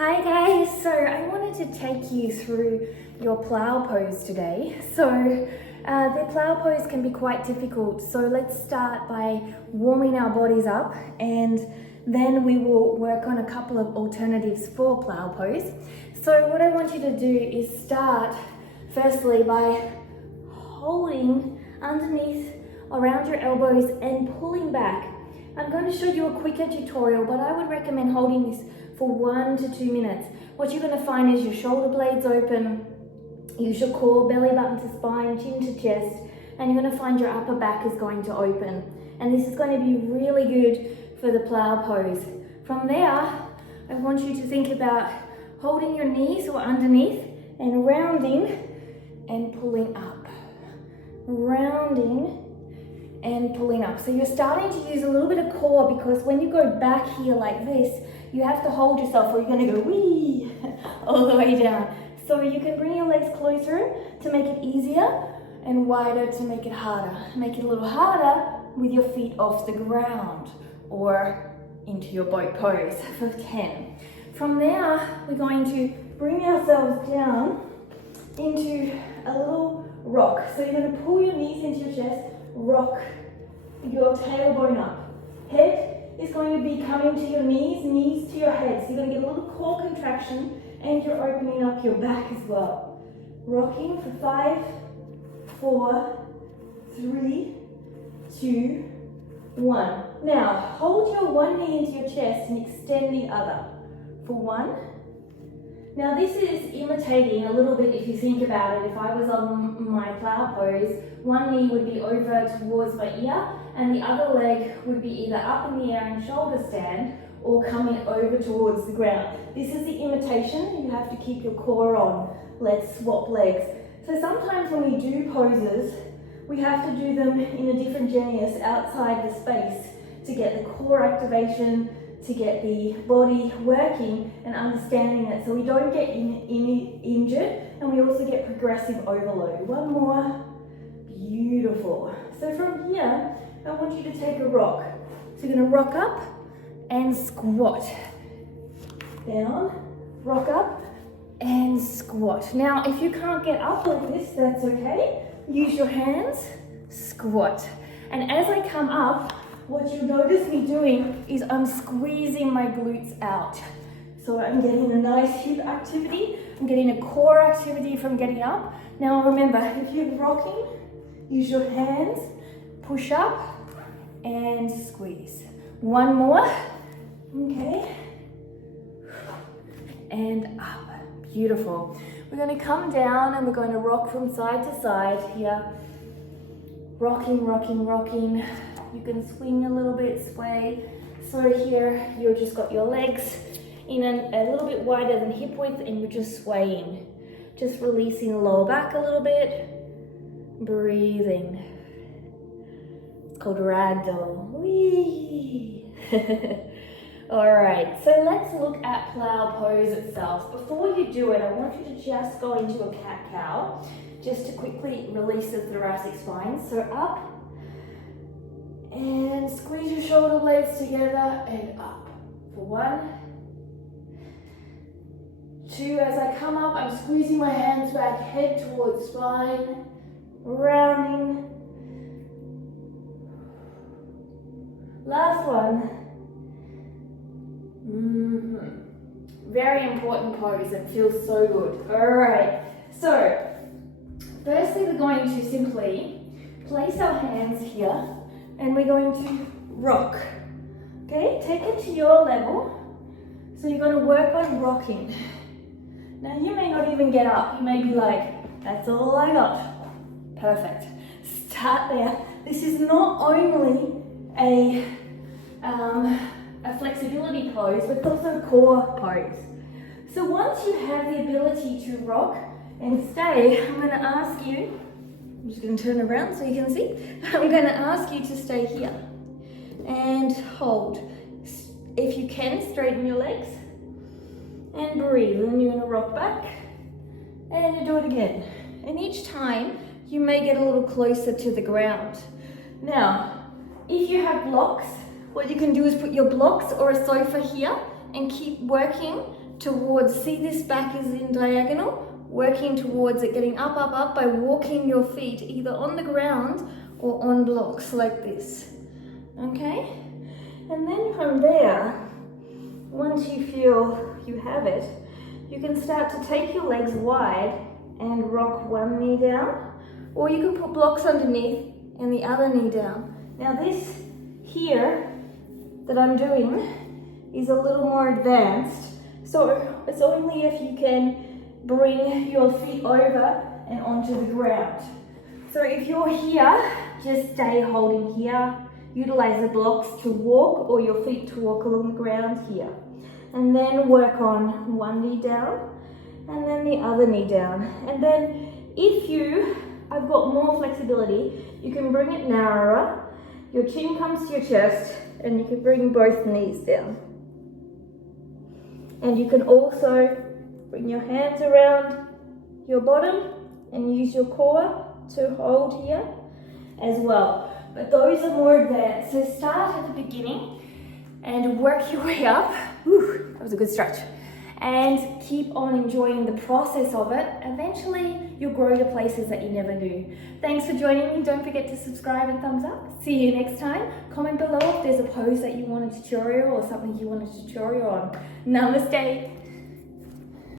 Hi guys, so I wanted to take you through your plow pose today. The plow pose can be quite difficult, so let's start by warming our bodies up and then we will work on a couple of alternatives for plow pose. So what I want you to do is start firstly by holding underneath around your elbows and pulling back. I'm going to show you a quicker tutorial, but I would recommend holding this for 1 to 2 minutes. What you're going to find is your shoulder blades open, use your core, belly button to spine, chin to chest, and you're going to find your upper back is going to open. And this is going to be really good for the plow pose. From there, I want you to think about holding your knees or underneath and rounding and pulling up. Rounding and pulling up. So you're starting to use a little bit of core, because when you go back here like this, you have to hold yourself or you're going to go wee all the way down. So you can bring your legs closer to make it easier and wider to make it harder. Make it a little harder with your feet off the ground or into your boat pose for 10. From there, we're going to bring ourselves down into a little rock. So you're going to pull your knees into your chest, rock your tailbone up. Head is going to be coming to your knees, knees to your head. So you're going to get a little core contraction and you're opening up your back as well. Rocking for 5, 4, 3, 2, 1. Now hold your one knee into your chest and extend the other for 1. Now this is imitating a little bit, if you think about it. If I was on my plow pose, one knee would be over towards my ear and the other leg would be either up in the air in shoulder stand or coming over towards the ground. This is the imitation. You have to keep your core on. Let's swap legs. So sometimes when we do poses, we have to do them in a different genius outside the space to get the core activation, to get the body working and understanding it, so we don't get injured and we also get progressive overload. One more. Beautiful. So from here, I want you to take a rock. So you're going to rock up and squat. Down, rock up and squat. Now, if you can't get up like this, that's okay. Use your hands, squat. And as I come up, what you'll notice me doing is I'm squeezing my glutes out. So I'm getting a nice hip activity. I'm getting a core activity from getting up. Now remember, if you're rocking, use your hands, push up and squeeze. One more. Okay. And up. Beautiful. We're going to come down and we're going to rock from side to side here. Rocking, rocking, rocking. You can swing a little bit, sway. So here you've just got your legs in a little bit wider than hip width and you're just swaying. Just releasing the lower back a little bit. Breathing. It's called ragdoll. Whee! Alright, so let's look at plow pose itself. Before you do it, I want you to just go into a cat-cow just to quickly release the thoracic spine. So up. And squeeze your shoulder blades together and up. For 1, 2, as I come up, I'm squeezing my hands back, head towards spine, rounding. Last one. Very important pose, it feels so good. All right, so firstly we're going to simply place our hands here and we're going to rock. Okay, take it to your level. So you're going to work on rocking. Now you may not even get up. You may be like, that's all I got. Perfect. Start there. This is not only a flexibility pose, but it's also a core pose. So once you have the ability to rock and stay, I'm going to ask you, I'm just going to turn around so you can see. I'm going to ask you to stay here and hold. If you can, straighten your legs and breathe. And you're going to rock back and you do it again. And each time you may get a little closer to the ground. Now, if you have blocks, what you can do is put your blocks or a sofa here and keep working towards, see this back is in diagonal, working towards it, getting up, up, up by walking your feet either on the ground or on blocks like this, okay? And then from there, once you feel you have it, you can start to take your legs wide and rock one knee down, or you can put blocks underneath and the other knee down. Now this here that I'm doing is a little more advanced, so it's only if you can bring your feet over and onto the ground. So if you're here, just stay holding here. Utilize the blocks to walk or your feet to walk along the ground here. And then work on one knee down and then the other knee down. And then if I've got more flexibility, you can bring it narrower. Your chin comes to your chest and you can bring both knees down. And you can also bring your hands around your bottom and use your core to hold here as well. But those are more advanced. So start at the beginning and work your way up. Whew, that was a good stretch. And keep on enjoying the process of it. Eventually, you'll grow to places that you never knew. Thanks for joining me. Don't forget to subscribe and thumbs up. See you next time. Comment below if there's a pose that you want a tutorial or something you want a tutorial on. Namaste.